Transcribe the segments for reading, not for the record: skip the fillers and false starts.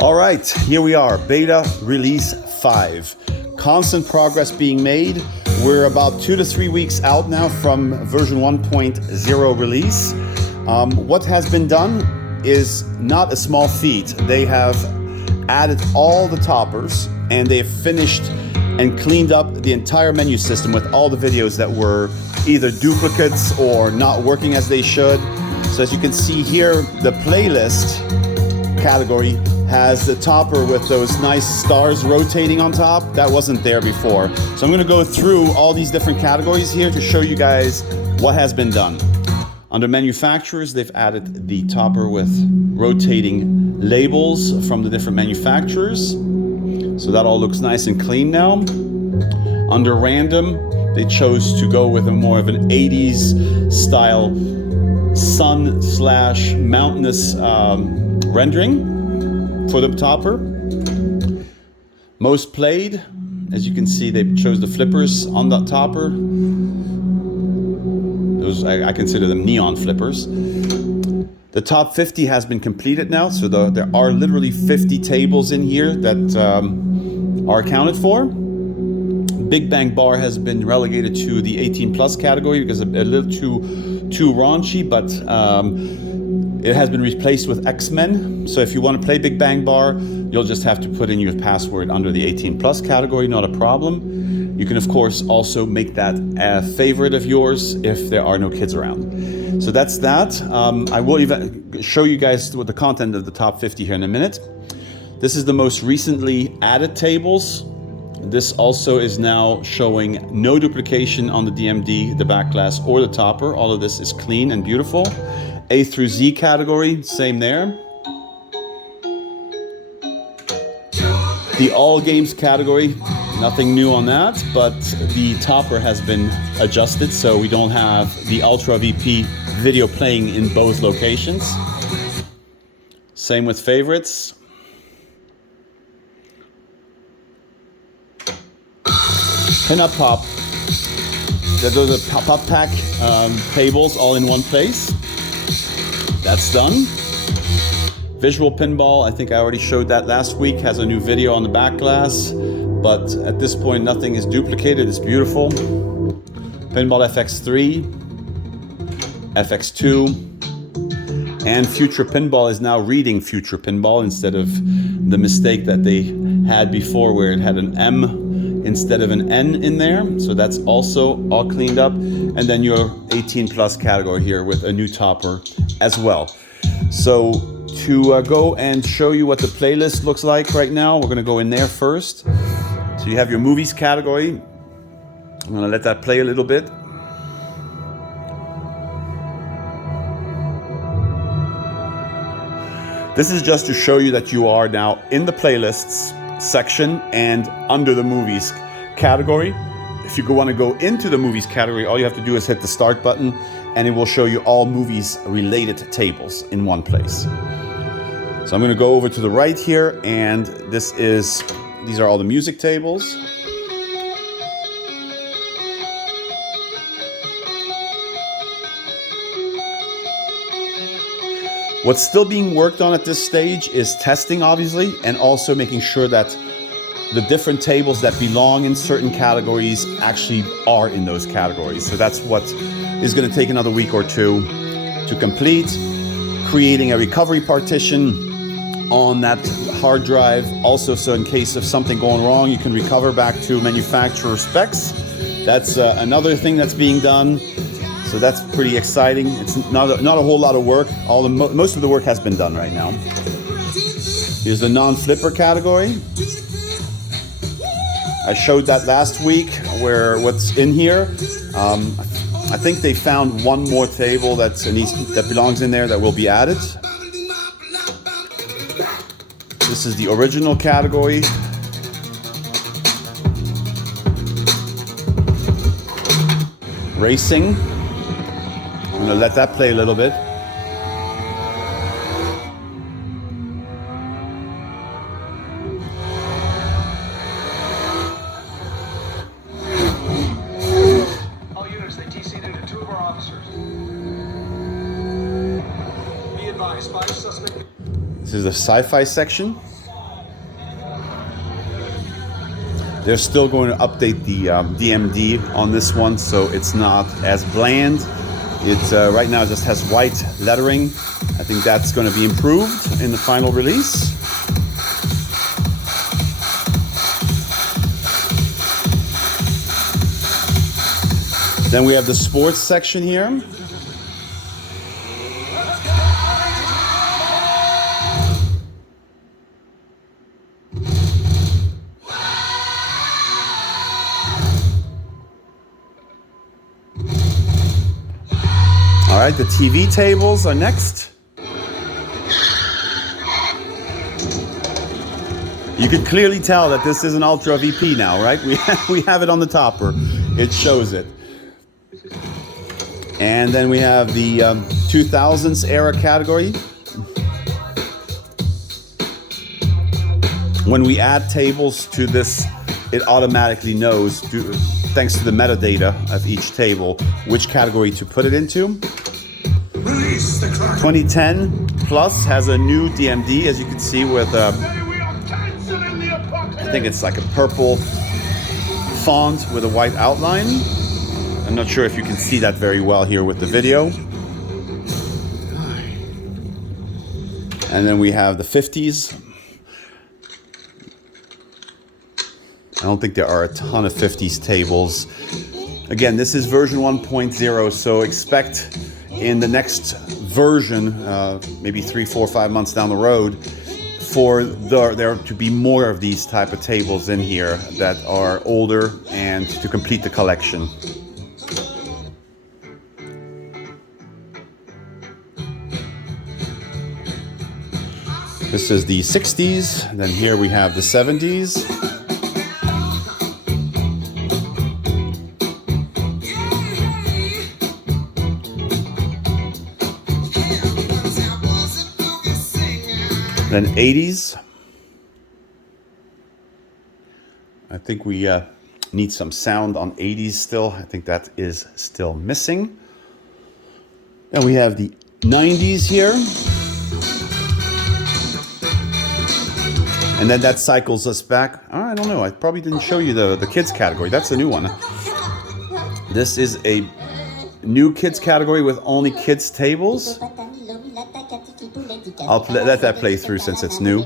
All right, here we are, beta release 5. Constant progress being made. We're about 2 to 3 weeks out now from version 1.0 release. What has been done is not a small feat. They have added all the toppers and they've finished and cleaned up the entire menu system with all the videos that were either duplicates or not working as they should. So as you can see here, the playlist category has the topper with those nice stars rotating on top. That wasn't there before. So I'm gonna go through all these different categories here to show you guys what has been done. Under manufacturers, they've added the topper with rotating labels from the different manufacturers. So that all looks nice and clean now. Under random, they chose to go with a more of an 80s style sun / mountainous rendering for the topper. Most played, as you can see, they chose the flippers on the topper. Those, I consider them neon flippers. The top 50 has been completed now, so there are literally 50 tables in here that are accounted for. Big Bang Bar has been relegated to the 18 plus category because it's a little too raunchy, but it has been replaced with X-Men. So if you want to play Big Bang Bar, you'll just have to put in your password under the 18 plus category, not a problem. You can of course also make that a favorite of yours if there are no kids around. So that's that. I will even show you guys what the content of the top 50 here in a minute. This is the most recently added tables. This also is now showing no duplication on the DMD, the back glass, or the topper. All of this is clean and beautiful. A through Z category, same there. The all games category, nothing new on that, but the topper has been adjusted so we don't have the Ultra VP video playing in both locations. Same with favorites. Pinup Pop. Those are pop pack tables all in one place. That's done. Visual Pinball, I think I already showed that last week, has a new video on the back glass, but at this point nothing is duplicated, it's beautiful. Pinball FX3, FX2, and Future Pinball is now reading Future Pinball instead of the mistake that they had before where it had an M instead of an N in there. So that's also all cleaned up. And then your 18 plus category here with a new topper as well. So to go and show you what the playlist looks like right now, we're gonna go in there first. So you have your movies category. I'm gonna let that play a little bit. This is just to show you that you are now in the playlists section and under the movies category. If you want to go into the movies category, all you have to do is hit the start button and it will show you all movies related tables in one place. So I'm going to go over to the right here, and these are all the music tables. What's still being worked on at this stage is testing, obviously, and also making sure that the different tables that belong in certain categories actually are in those categories. So that's what is going to take another week or two to complete. Creating a recovery partition on that hard drive also, so in case of something going wrong, you can recover back to manufacturer specs. That's another thing that's being done. So that's pretty exciting. It's not a whole lot of work. Most of the work has been done right now. Here's the non-flipper category. I showed that last week where what's in here. I think they found one more table that belongs in there that will be added. This is the original category. Racing. I'm gonna let that play a little bit. All units, they TC'd into 2 of our officers. Be advised, 5 suspects. This is the sci-fi section. They're still going to update the DMD on this one, so it's not as bland. It right now just has white lettering. I think that's going to be improved in the final release. Then we have the sports section here. All right, the TV tables are next. You can clearly tell that this is an Ultra VP now, right? We have it on the topper. It shows it. And then we have the 2000s era category. When we add tables to this, it automatically knows, thanks to the metadata of each table, which category to put it into. 2010 Plus has a new DMD, as you can see, with I think it's like a purple font with a white outline. I'm not sure if you can see that very well here with the video. And then we have the 50s. I don't think there are a ton of 50s tables. Again, this is version 1.0, so expect in the next version, maybe 3, 4, 5 months down the road, for there to be more of these type of tables in here that are older and to complete the collection. This is the 60s, then here we have the 70s. Then 80s. I think we need some sound on 80s still. I think that is still missing. And we have the 90s here. And then that cycles us back. I don't know, I probably didn't show you the kids category. That's a new one. This is a new kids category with only kids tables. I'll let that play through since it's new.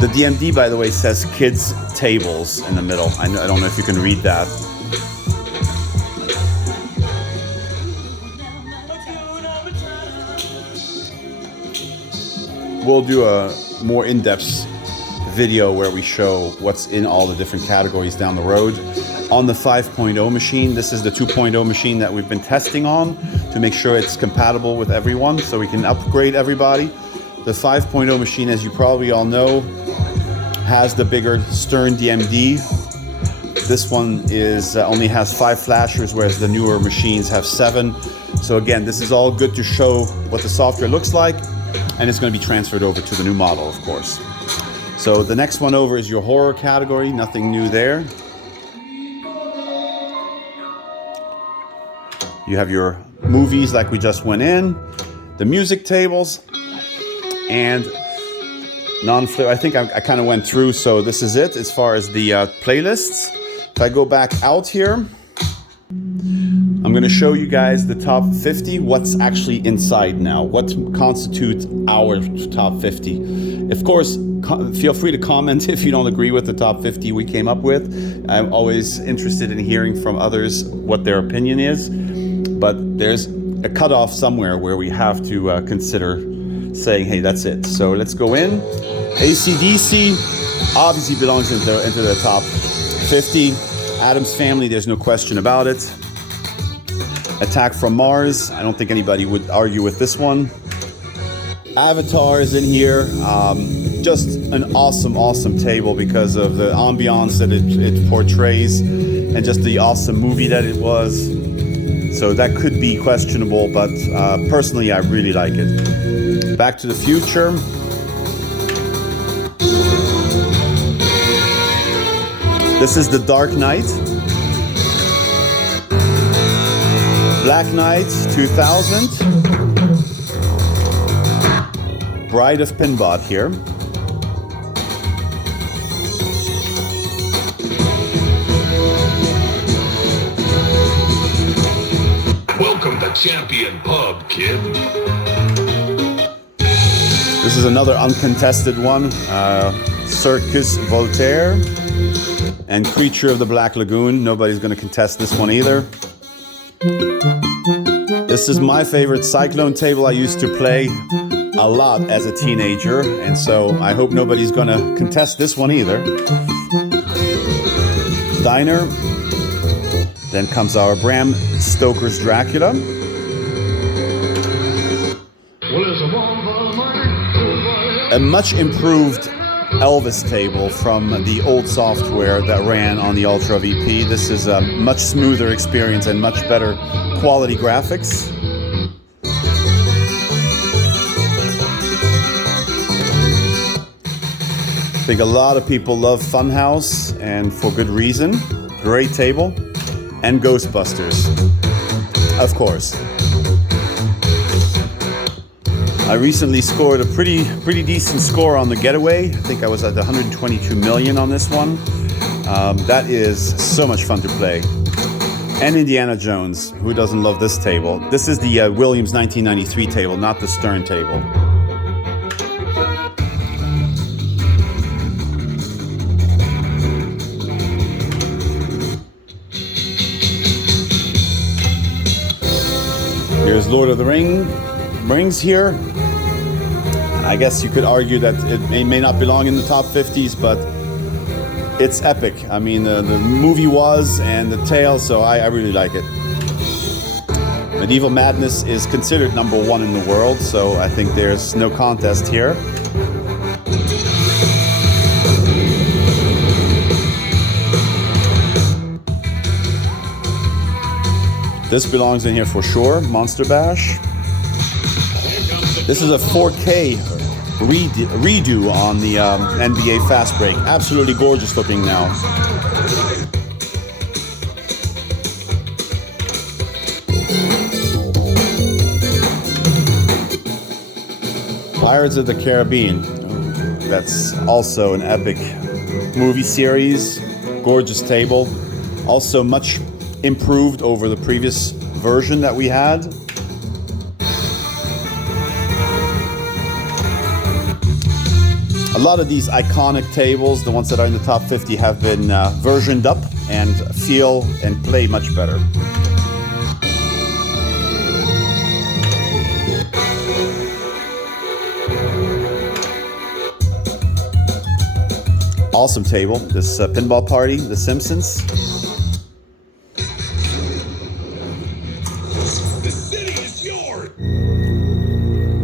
The DMD, by the way, says kids tables in the middle. I don't know if you can read that. We'll do a more in-depth video where we show what's in all the different categories down the road. On the 5.0 machine, this is the 2.0 machine that we've been testing on to make sure it's compatible with everyone so we can upgrade everybody. The 5.0 machine, as you probably all know, has the bigger Stern DMD. This one only has 5 flashers, whereas the newer machines have 7. So again, this is all good to show what the software looks like, and it's going to be transferred over to the new model, of course. So the next one over is your horror category. Nothing new there. You have your movies like we just went in, the music tables, and non-flip. I think I kind of went through, so this is it as far as the playlists. If I go back out here, I'm going to show you guys the top 50, what's actually inside now, what constitutes our top 50. Of course, feel free to comment if you don't agree with the top 50 we came up with. I'm always interested in hearing from others what their opinion is, but there's a cutoff somewhere where we have to consider saying, hey, that's it. So let's go in. AC/DC obviously belongs into the top 50. Addams Family, there's no question about it. Attack from Mars. I don't think anybody would argue with this one. Avatar is in here. Just an awesome table because of the ambiance that it portrays and just the awesome movie that it was. So that could be questionable, but personally I really like it. Back to the Future. This is The Dark Knight. Black Knight 2000. Bride of Pinball here. Welcome to Champion Pub, kid. This is another uncontested one. Circus Voltaire and Creature of the Black Lagoon. Nobody's going to contest this one either. This is my favorite Cyclone table. I used to play a lot as a teenager, and so I hope nobody's going to contest this one either. Diner. Then comes our Bram Stoker's Dracula. A much improved Elvis table from the old software that ran on the Ultra VP. This is a much smoother experience and much better quality graphics. I think a lot of people love Funhouse, and for good reason. Great table. And Ghostbusters, of course. I recently scored a pretty decent score on the Getaway. I think I was at 122 million on this one. That is so much fun to play. And Indiana Jones, who doesn't love this table? This is the Williams 1993 table, not the Stern table. Here's Lord of the Rings here. I guess you could argue that it may not belong in the top 50s, but it's epic. I mean, the movie was, and the tale, so I really like it. Medieval Madness is considered #1 in the world, so I think there's no contest here. This belongs in here for sure, Monster Bash. This is a 4K redo on the NBA Fast Break. Absolutely gorgeous looking now. Pirates of the Caribbean. That's also an epic movie series. Gorgeous table. Also much improved over the previous version that we had. A lot of these iconic tables, the ones that are in the top 50, have been versioned up and feel and play much better. Awesome table, this Pinball Party, The Simpsons.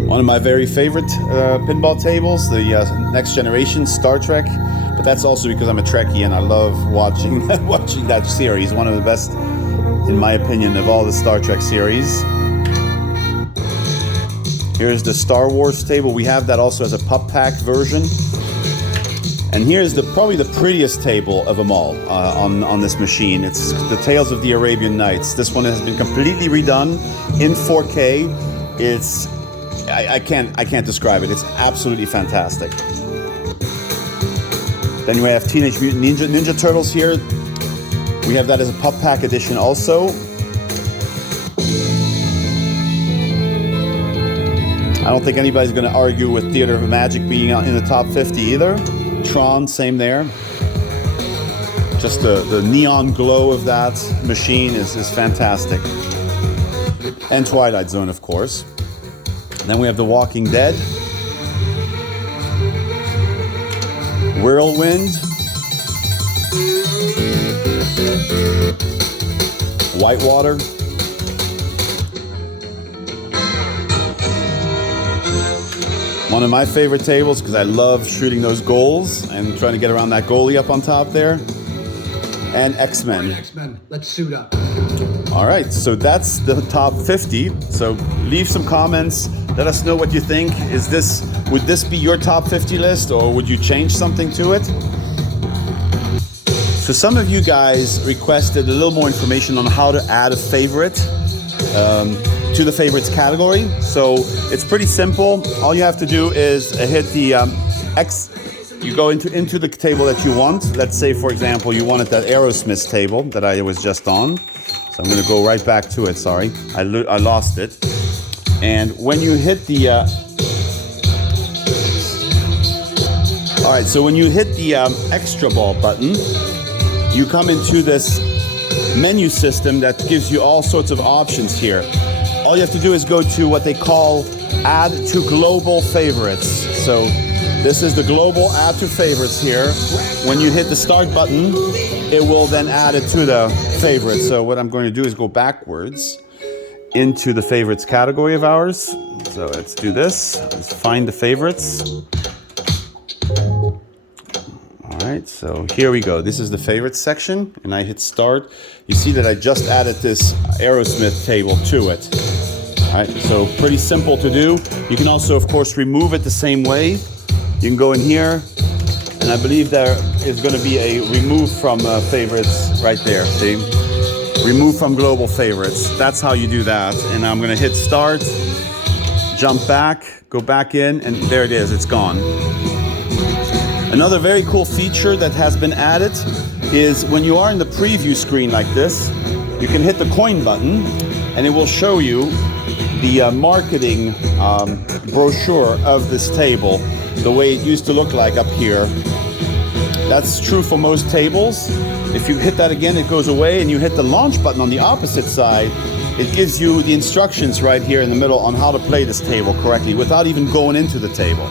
One of my very favorite pinball tables, the Next Generation Star Trek, but that's also because I'm a Trekkie and I love watching that series. One of the best, in my opinion, of all the Star Trek series. Here's the Star Wars table. We have that also as a pup pack version. And here's probably the prettiest table of them all on this machine. It's the Tales of the Arabian Nights. This one has been completely redone in 4K. It's I can't describe it. It's absolutely fantastic. Then we have Teenage Mutant Ninja Turtles here. We have that as a pup pack edition also. I don't think anybody's going to argue with Theater of Magic being in the top 50 either. Tron, same there. Just the neon glow of that machine is fantastic. And Twilight Zone, of course. Then we have The Walking Dead. Whirlwind. Whitewater. One of my favorite tables because I love shooting those goals and trying to get around that goalie up on top there. And X-Men. X-Men, let's suit up. All right, so that's the top 50. So leave some comments. Let us know what you think. Would this be your top 50 list, or would you change something to it? So some of you guys requested a little more information on how to add a favorite to the favorites category. So it's pretty simple. All you have to do is hit the X. You go into the table that you want. Let's say, for example, you wanted that Aerosmith table that I was just on. So I'm going to go right back to it. Sorry, I lost it. And when you hit the all right, so when you hit the extra ball button, you come into this menu system that gives you all sorts of options here. All you have to do is go to what they call Add to Global Favorites. So this is the global add to favorites here. When you hit the start button, it will then add it to the favorites. So what I'm going to do is go backwards into the favorites category of ours. So let's do this. Let's find the favorites. All right, so here we go. This is the favorites section, and I hit start. You see that I just added this Aerosmith table to it. All right, so pretty simple to do. You can also, of course, remove it the same way. You can go in here, and I believe there is going to be a remove from favorites right there. See? Remove from global favorites. That's how you do that. And I'm going to hit start, jump back, go back in, and there it is. It's gone. Another very cool feature that has been added is when you are in the preview screen like this, you can hit the coin button, and it will show you the marketing brochure of this table, the way it used to look like up here. That's true for most tables. If you hit that again, it goes away, and you hit the launch button on the opposite side, it gives you the instructions right here in the middle on how to play this table correctly without even going into the table.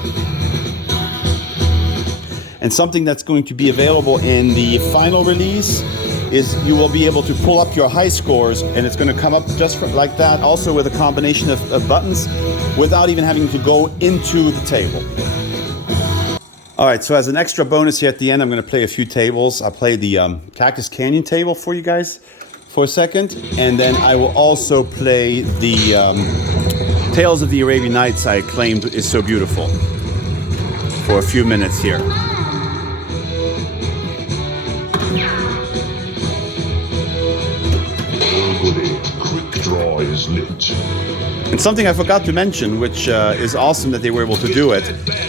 And something that's going to be available in the final release is you will be able to pull up your high scores, and it's going to come up just like that, also with a combination of buttons, without even having to go into the table. All right, so as an extra bonus here at the end, I'm going to play a few tables. I'll play the Cactus Canyon table for you guys for a second, and then I will also play the Tales of the Arabian Nights I claimed is so beautiful for a few minutes here. Quick draw is lit. And something I forgot to mention, which is awesome that they were able to do it,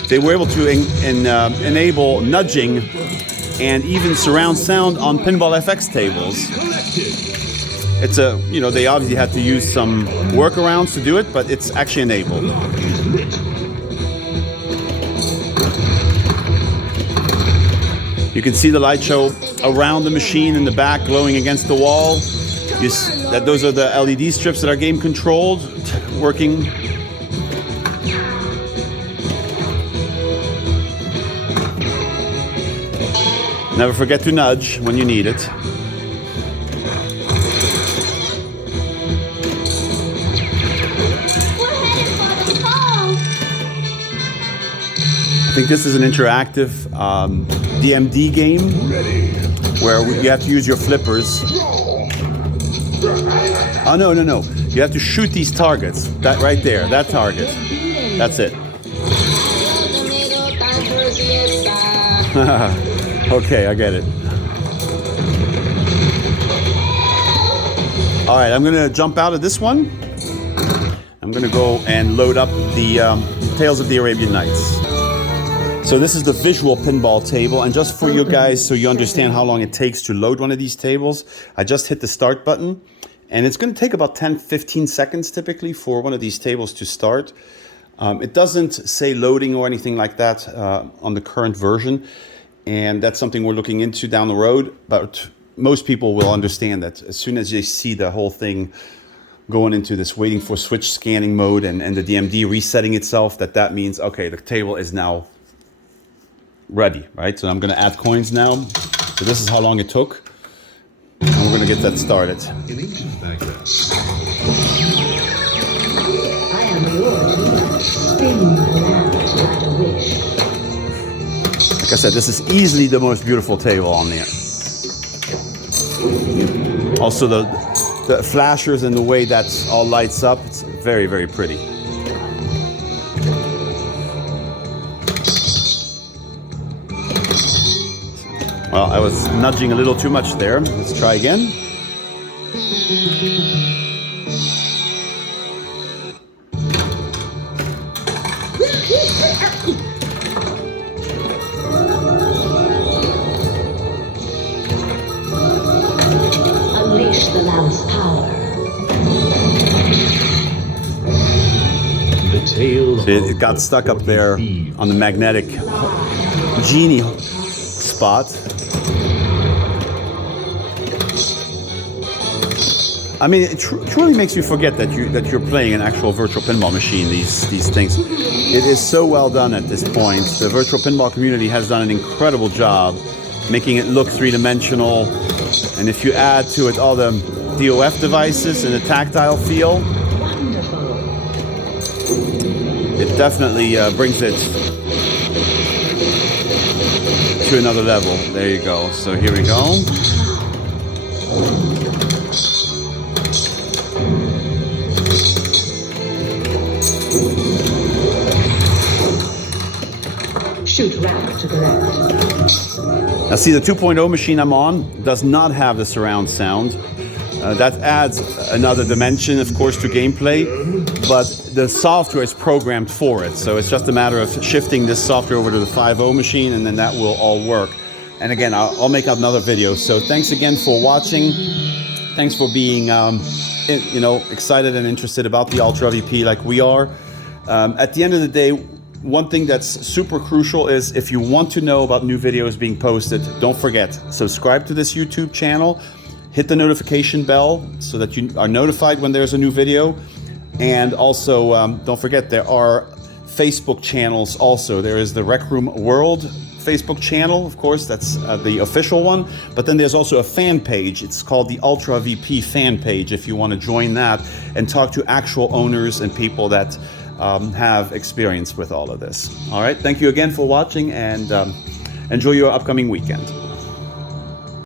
they were able to enable nudging and even surround sound on Pinball FX tables. It's they obviously had to use some workarounds to do it, but it's actually enabled. You can see the light show around the machine in the back glowing against the wall. Those are the LED strips that are game controlled, working. Never forget to nudge when you need it. I think this is an interactive DMD game where you have to use your flippers. Oh, no. You have to shoot these targets. That right there, that target. That's it. Okay, I get it. All right, I'm going to jump out of this one. I'm going to go and load up the Tales of the Arabian Nights. So this is the visual pinball table, and just for you guys so you understand how long it takes to load one of these tables, I just hit the start button, and it's going to take about 10-15 seconds typically for one of these tables to start. It doesn't say loading or anything like that on the current version, and that's something we're looking into down the road, but most people will understand that as soon as they see the whole thing going into this waiting for switch scanning mode and the DMD resetting itself, that means, okay, the table is now ready, right? So I'm going to add coins now. So this is how long it took. And we're going to get that started. In ancient Baghdad, I am your spin Grant a wish. Like I said, this is easily the most beautiful table on there. Also the flashers and the way that all lights up, it's very, very pretty. Well, I was nudging a little too much there. Let's try again. Unleash the lamp's power. The tale See, it got stuck up there on the magnetic genie spot. I mean, it truly makes you forget that you're playing an actual virtual pinball machine. These things, it is so well done at this point. The virtual pinball community has done an incredible job making it look three-dimensional, and if you add to it all the DOF devices and the tactile feel, Wonderful. it definitely brings it to another level. There you go. So here we go. Shoot ramp to correct. Now see, the 2.0 machine I'm on does not have the surround sound. That adds another dimension, of course, to gameplay, but the software is programmed for it. So it's just a matter of shifting this software over to the 5.0 machine, and then that will all work. And again, I'll make another video. So thanks again for watching. Thanks for being, excited and interested about the Ultra VP like we are. At the end of the day, one thing that's super crucial is if you want to know about new videos being posted, don't forget, subscribe to this YouTube channel, hit the notification bell so that you are notified when there's a new video. And also, don't forget, there are Facebook channels also. There is the Rec Room World Facebook channel, of course, that's the official one. But then there's also a fan page. It's called the Ultra VP fan page if you want to join that and talk to actual owners and people that have experience with all of this. All right, thank you again for watching, and enjoy your upcoming weekend.